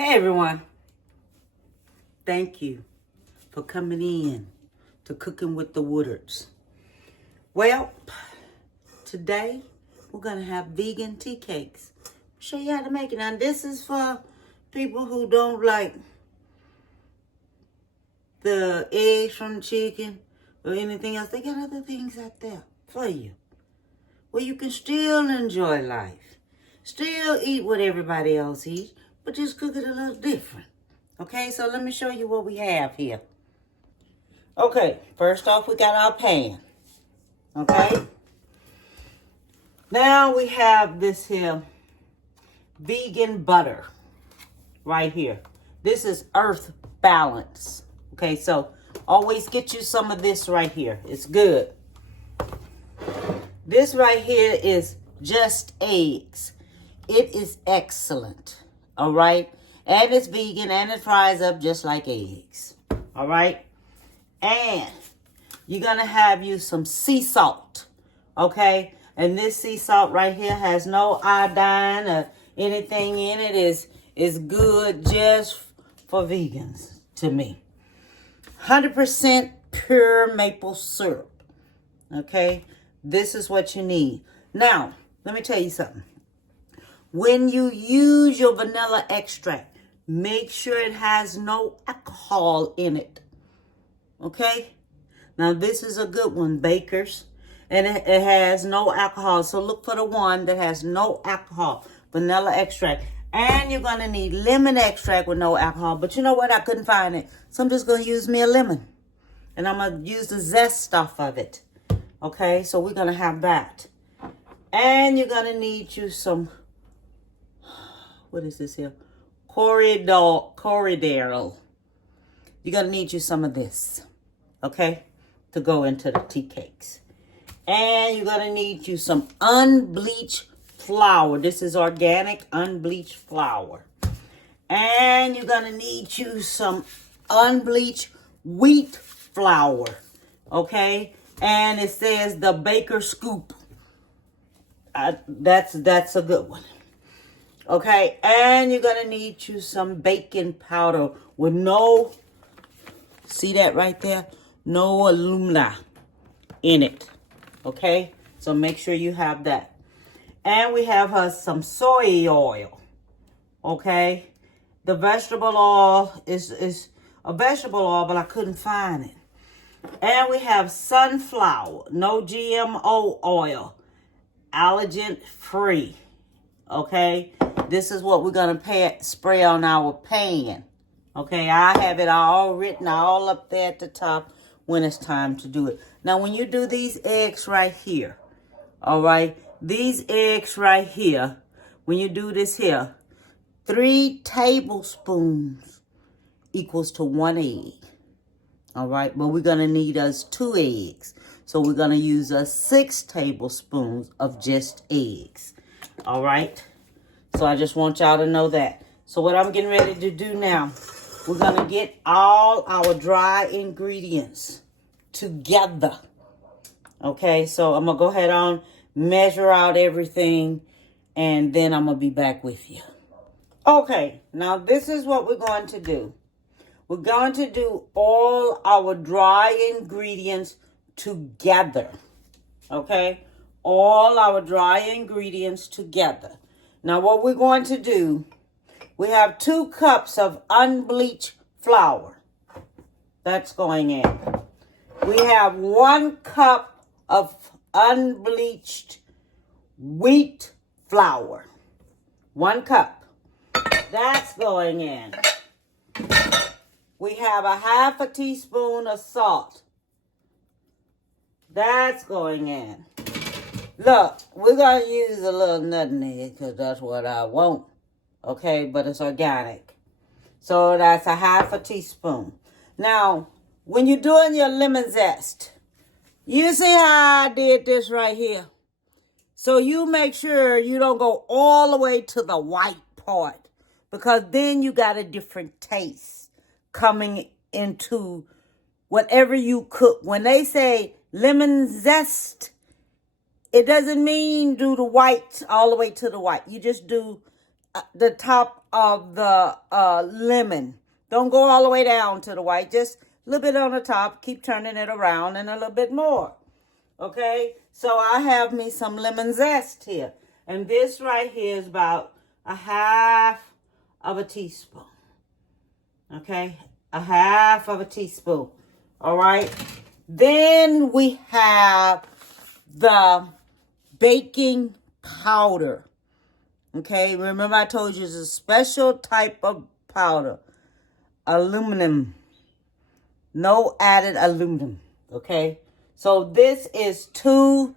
Hey everyone, thank you for coming in to Cooking with the Woodards. Well, today we're going to have vegan tea cakes. Show you how to make it. Now this is for people who don't like the eggs from the chicken or anything else. They got other things out there for you where you can still enjoy life. Still eat what everybody else eats, but just cook it a little different. Okay, so let me show you what we have here. Okay, first off, we got our pan. Okay. Now we have this here vegan butter right here. This is Earth Balance. Okay, so always get you some of this right here. It's good. This right here is just eggs. It is excellent. All right. And it's vegan and it fries up just like eggs. All right. And you're going to have you some sea salt. Okay. And this sea salt right here has no iodine or anything in it. Is good just for vegans to me. 100% pure maple syrup. Okay. This is what you need. Now, let me tell you something. When you use your vanilla extract, make sure it has no alcohol in it. Okay? Now, this is a good one, Baker's. And it has no alcohol. So look for the one that has no alcohol. Vanilla extract. And you're going to need lemon extract with no alcohol. But you know what? I couldn't find it. So I'm just going to use me a lemon. And I'm going to use the zest off of it. Okay? So we're going to have that. And you're going to need you some... What is this here? Cordial. You're going to need you some of this, okay, to go into the tea cakes. And you're going to need you some unbleached flour. This is organic unbleached flour. And you're going to need you some unbleached wheat flour, okay? And it says the Baker Scoop. That's a good one. Okay, and you're going to need you some baking powder with no, see that right there? No alumina in it. Okay, so make sure you have that. And we have some soy oil. Okay, the vegetable oil is a vegetable oil, but I couldn't find it. And we have sunflower, no GMO oil, allergen free. Okay, this is what we're going to spray on our pan. Okay, I have it all written all up there at the top when it's time to do it. Now, when you do these eggs right here, all right, these eggs right here, when you do this here, 3 tablespoons equals to 1 egg. All right, but we're going to need us 2 eggs. So we're going to use us 6 tablespoons of just eggs. All right. So I just want y'all to know that. So what I'm getting ready to do now, we're going to get all our dry ingredients together. Okay. So I'm going to go ahead on, measure out everything, and then I'm going to be back with you. Okay. Now this is what we're going to do. We're going to do all our dry ingredients together. Okay. All our dry ingredients together. Now what we're going to do, we have 2 cups of unbleached flour. That's going in. We have 1 cup of unbleached wheat flour. 1 cup. That's going in. We have a 1/2 teaspoon of salt. That's going in. Look, we're going to use a little nutmeg because that's what I want. Okay, but it's organic. So that's a 1/2 teaspoon. Now, when you're doing your lemon zest, you see how I did this right here? So you make sure you don't go all the way to the white part because then you got a different taste coming into whatever you cook. When they say lemon zest, it doesn't mean do the white all the way to the white. You just do the top of the lemon. Don't go all the way down to the white. Just a little bit on the top. Keep turning it around and a little bit more. Okay, so I have me some lemon zest here. And this right here is about a half of a teaspoon. Okay, a half of a teaspoon. All right. Then we have the baking powder. Okay, remember I told you it's a special type of powder. Aluminum. No added aluminum. Okay, so this is 2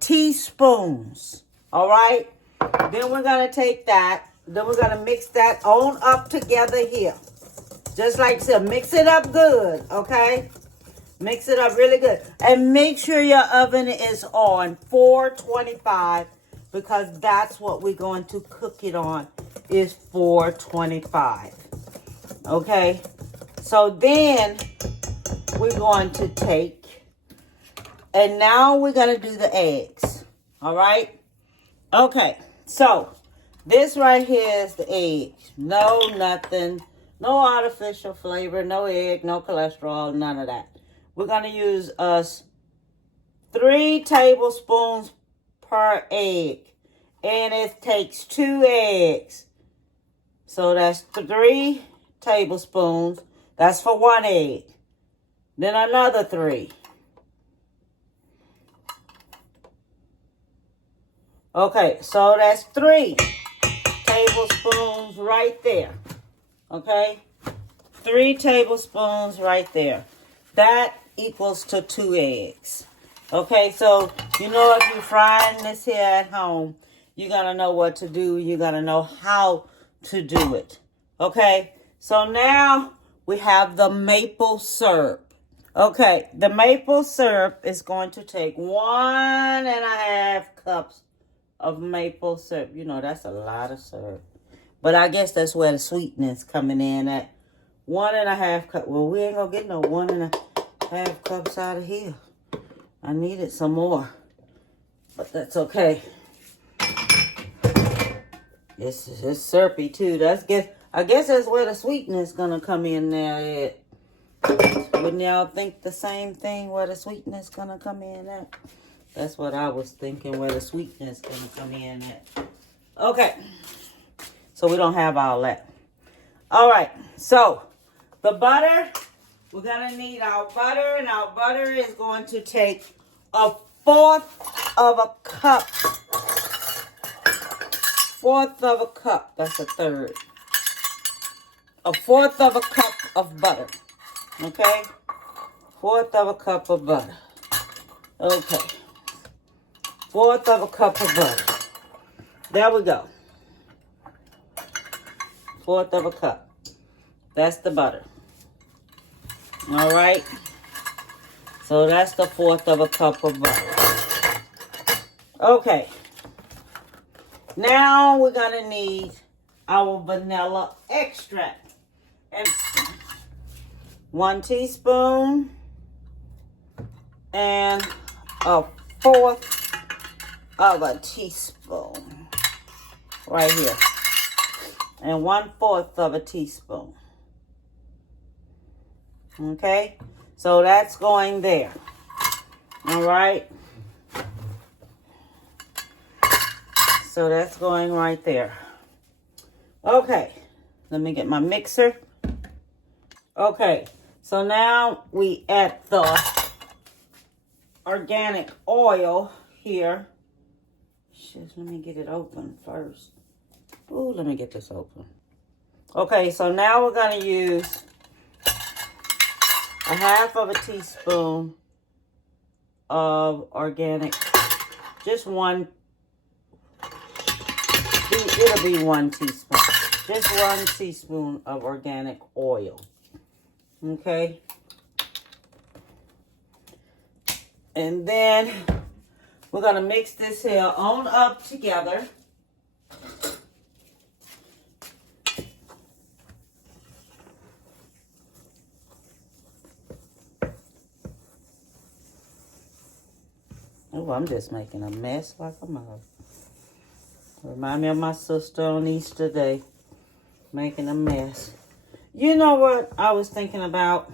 teaspoons. All right, then we're going to take that. Then we're going to mix that on up together here. Just like I said, mix it up good, okay? Mix it up really good. And make sure your oven is on 425 because that's what we're going to cook it on is 425. Okay? So then we're going to take, and now we're going to do the eggs. All right? Okay. So this right here is the eggs. No nothing. No artificial flavor, no egg, no cholesterol, none of that. We're going to use us 3 tablespoons per egg. And it takes 2 eggs. So that's 3 tablespoons. That's for 1 egg. Then another 3. Okay, so that's 3 tablespoons right there. Okay, 3 tablespoons right there. That equals to 2 eggs. Okay, so you know if you're frying this here at home, you gotta know what to do. You gotta know how to do it. Okay, so now we have the maple syrup. Okay, the maple syrup is going to take 1.5 cups of maple syrup. You know, that's a lot of syrup. But I guess that's where the sweetness coming in at 1.5 cups. Well, we ain't gonna get no 1.5 cups out of here. I needed some more, but that's okay. It's syrupy too. I guess that's where the sweetness gonna come in there at. Wouldn't y'all think the same thing? Where the sweetness gonna come in at? That's what I was thinking. Where the sweetness gonna come in at. Okay. So we don't have all that. All right. So the butter, we're going to need our butter. And our butter is going to take 1/4 of a cup. 1/4 of a cup. That's a third. 1/4 of a cup of butter. Okay? 1/4 of a cup of butter. Okay. 1/4 of a cup of butter. There we go. 1/4 of a cup. That's the butter. All right. So that's the 1/4 of a cup of butter. Okay. Now we're going to need our vanilla extract. And 1 teaspoon and 1/4 of a teaspoon right here. And 1/4 of a teaspoon. Okay, so that's going there. All right. So that's going right there. Okay, let me get my mixer. Okay, so now we add the organic oil here. Shit, let me get it open first. Ooh, let me get this open. Okay, so now we're going to use 1/2 of a teaspoon of organic. Just one. It'll be 1 teaspoon. Just 1 teaspoon of organic oil. Okay. And then we're going to mix this here on up together. Oh, I'm just making a mess like a mother. Remind me of my sister on Easter Day. Making a mess. You know what I was thinking about?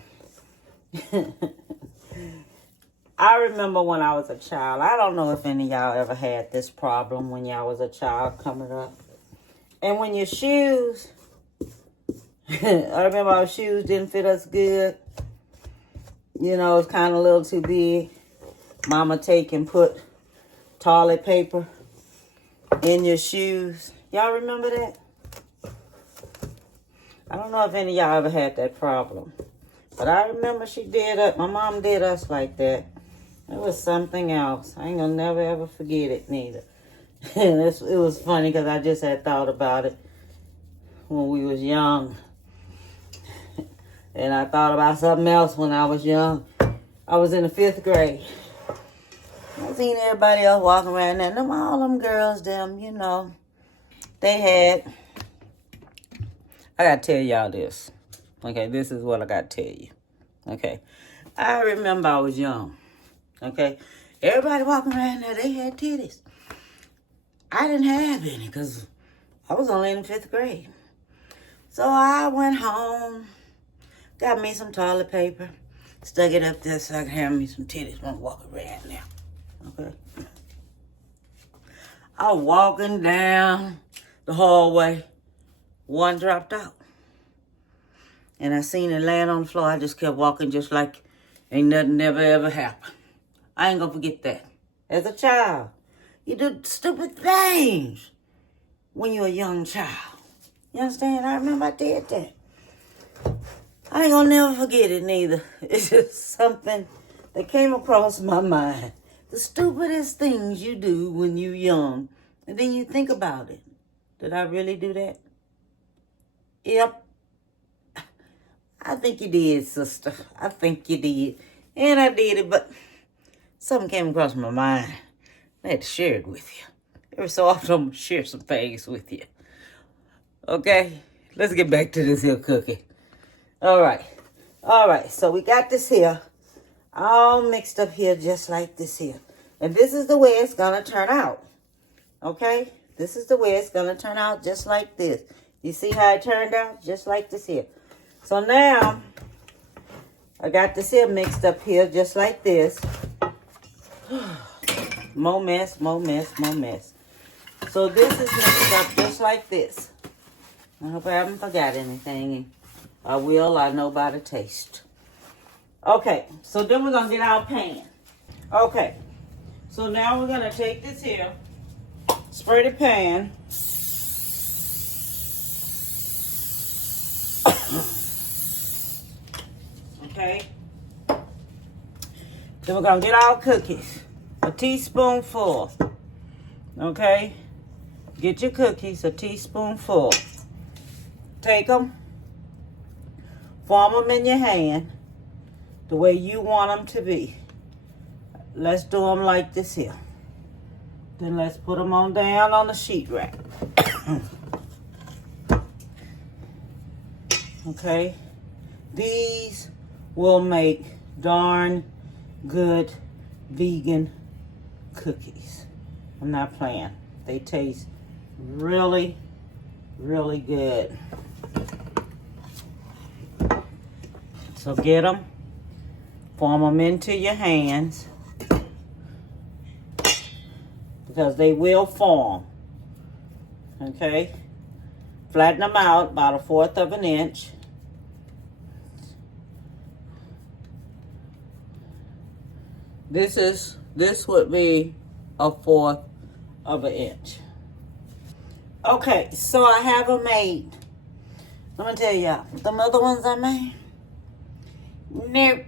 I remember when I was a child. I don't know if any of y'all ever had this problem when y'all was a child coming up. And when your shoes, I remember our shoes didn't fit us good. You know, it's kind of a little too big. Mama take and put toilet paper in your shoes. Y'all remember that? I don't know if any of y'all ever had that problem. But I remember she did it. My mom did us like that. It was something else. I ain't gonna never ever forget it neither. It was funny because I just had thought about it when we was young. And I thought about something else when I was young. I was in the 5th grade. I seen everybody else walking around there. All them girls, you know, they had... I gotta tell y'all this. Okay, this is what I gotta tell you. Okay, I remember I was young. Okay, everybody walking around there, they had titties. I didn't have any because I was only in the 5th grade. So I went home, got me some toilet paper, stuck it up there so I could have me some titties when I walk around now. Okay. I was walking down the hallway. One dropped out. And I seen it laying on the floor. I just kept walking just like ain't nothing never ever happened. I ain't gonna forget that. As a child, you do stupid things when you're a young child. You understand? I remember I did that. I ain't gonna never forget it neither. It's just something that came across my mind. The stupidest things you do when you're young. And then you think about it. Did I really do that? Yep. I think you did, sister. I think you did. And I did it, but something came across my mind. I had to share it with you. Every so often, I'm going to share some things with you. Okay? Let's get back to this here cookie. All right. So we got this here all mixed up here just like this here. And this is the way it's going to turn out. Okay? This is the way it's going to turn out just like this. You see how it turned out? Just like this here. So now, I got this here mixed up here just like this. More mess, more mess, more mess. So this is mixed up just like this. I hope I haven't forgot anything. I will, I know by the taste. Okay, so then we're going to get our pan. Okay, so now we're going to take this here, spray the pan. Okay. Then we're going to get our cookies. A teaspoonful. Okay. Get your cookies, a teaspoonful. Take them. Form them in your hand the way you want them to be. Let's do them like this here. Then let's put them on down on the sheet rack. Okay. These will make darn good vegan cookies. I'm not playing. They taste really, really good. So get them, form them into your hands because they will form. Okay? Flatten them out about 1/4 of an inch. This would be 1/4 of an inch. Okay, so I have them made. Let me tell y'all, them other ones I made, nope.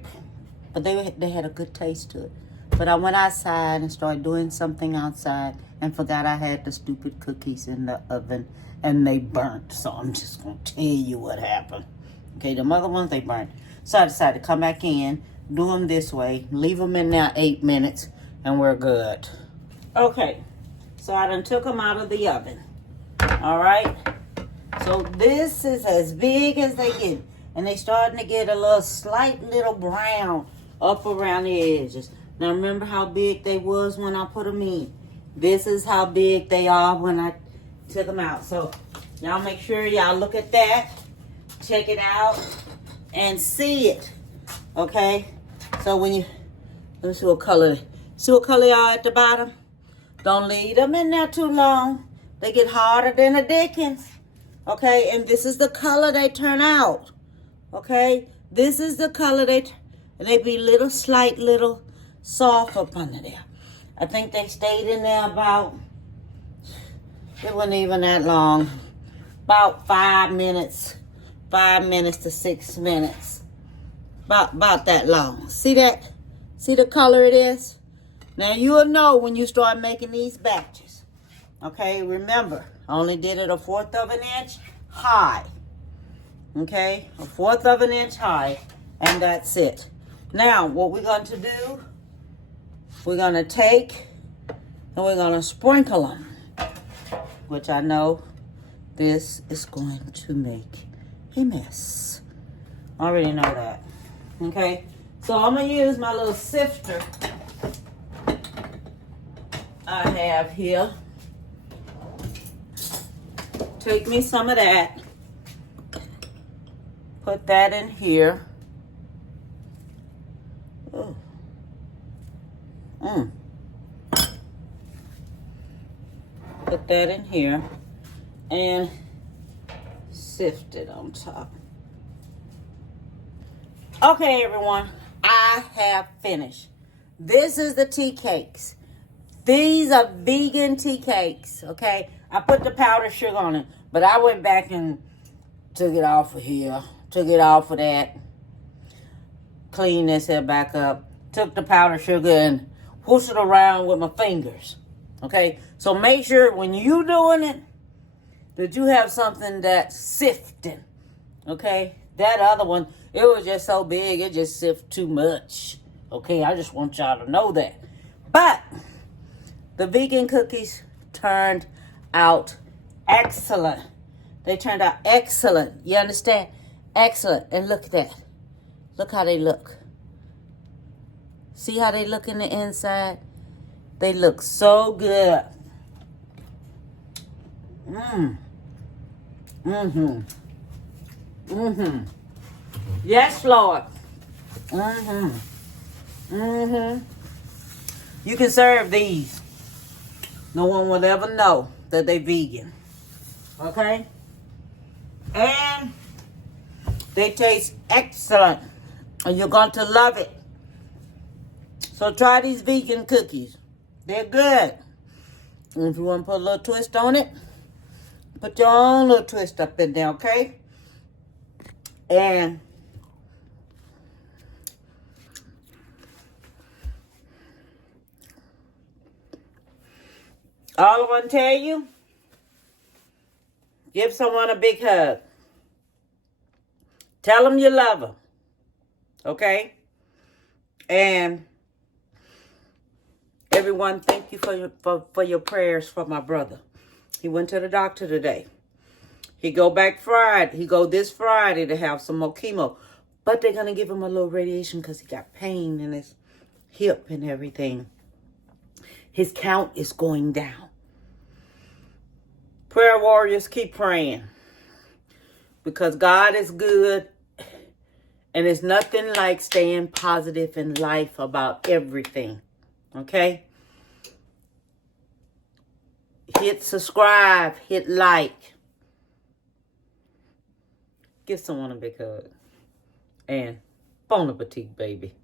But they had a good taste to it. But I went outside and started doing something outside and forgot I had the stupid cookies in the oven and they burnt. So I'm just gonna tell you what happened. Okay, the other ones they burnt. So I decided to come back in, do them this way, leave them in there 8 minutes, and we're good. Okay, so I done took them out of the oven. All right, so this is as big as they get, and they starting to get a little slight little brown up around the edges. Now remember how big they was when I put them in. This is how big they are when I took them out. So Y'all make sure y'all look at that. Check it out. And see it. Okay? So when you... Let me see what color. See what color y'all at the bottom? Don't leave them in there too long. They get harder than the Dickens. Okay? And this is the color they turn out. Okay? This is the color and they be little soft up under there. I think they stayed in there about, it wasn't even that long. About 5 minutes. 5 minutes to 6 minutes. About that long. See that? See the color it is? Now you'll know when you start making these batches. Okay, remember, I only did it 1/4 of an inch high. Okay, 1/4 of an inch high, and that's it. Now, what we're going to do, we're going to take and we're going to sprinkle them, which I know this is going to make a mess. I already know that. Okay, so I'm going to use my little sifter I have here. Take me some of that. Put that in here. Oh. Put that in here and sift it on top. Okay, everyone, I have finished. This is the tea cakes. These are vegan tea cakes, okay? I put the powdered sugar on it, but I went back and took it off of here, took it off of that, cleaned this here back up, took the powdered sugar and whooshed it around with my fingers, okay? So make sure when you're doing it that you have something that's sifting, okay? That other one, it was just so big, it just sifted too much, okay? I just want y'all to know that. But the vegan cookies turned out excellent. They turned out excellent. You understand? Excellent. And look at that. Look how they look. See how they look in the inside? They look so good. Yes, Lord. You can serve these. No one will ever know that they vegan. Okay? And they taste excellent. And you're going to love it. So try these vegan cookies. They're good. And if you want to put a little twist on it, put your own little twist up in there, okay? And all I want to tell you, give someone a big hug. Tell them you love them. Okay? And everyone, thank you for your prayers for my brother. He went to the doctor today. He go back Friday. He go this Friday to have some more chemo. But they're going to give him a little radiation because he got pain in his hip and everything. His count is going down. Prayer warriors, keep praying. Because God is good. And it's nothing like staying positive in life about everything. Okay? Hit subscribe. Hit like. Give someone a big hug. And bon appetit, baby.